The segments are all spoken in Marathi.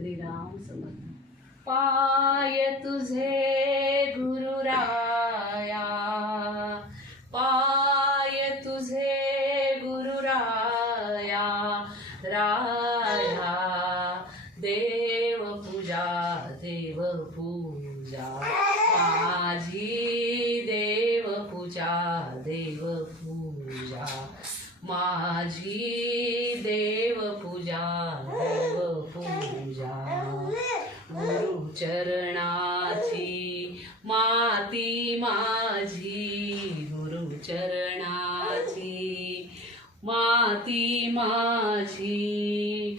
श्रीराम समर्थ। पाय तुझे गुरुराया पाय तुझे गुरुराया राया। देव पूजा देव पूजा। माझी देव पूजा देव पूजा। माझी देव पूजा देव पूजा गुरुचरणाची माती माझी गुरुचरणाची माती माझी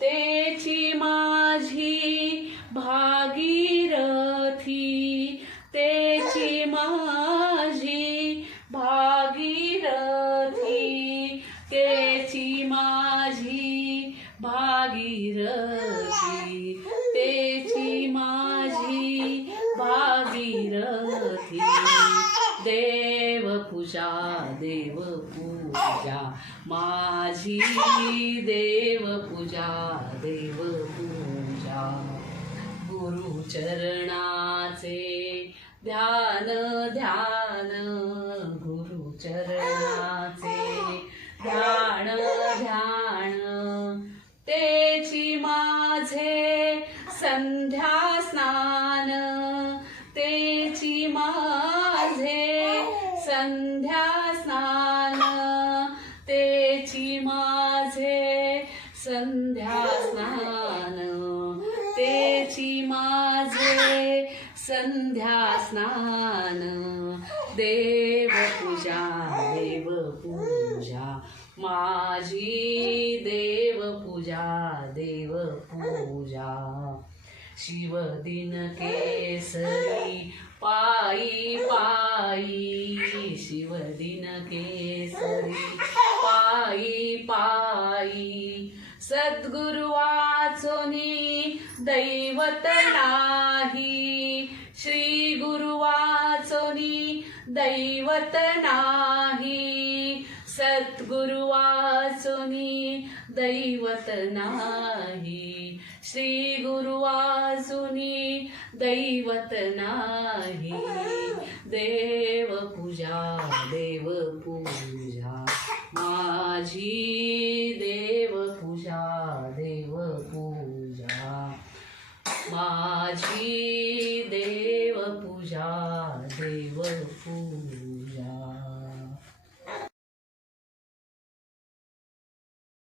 तेची माझी भागीरथी तेची माझी भागीरथी तेची माझी भागीरथी. पूजा. माझी देव पूजा देव पूजा. गुरुचरणाचे ध्यान ध्यान. गुरुचरणाचे ध्यान ध्यान. तेची माझे संध्या स्नान. तेची माझे संध्या संध्या स्नान तेची माझे संध्या स्नान देव पूजा देव पूजा माझी देव पूजा देव पूजा शिवदिन केसरी सद्गुरु वाचोनी दैवत नाही. श्री गुरु वाचोनी दैवत नाही. सद्गुरु वाचोनी दैवत नाही. श्री गुरुवाचोनी दैवत नाही. देव पूजा देव पूजा. माझी देव पूजा देव पूजा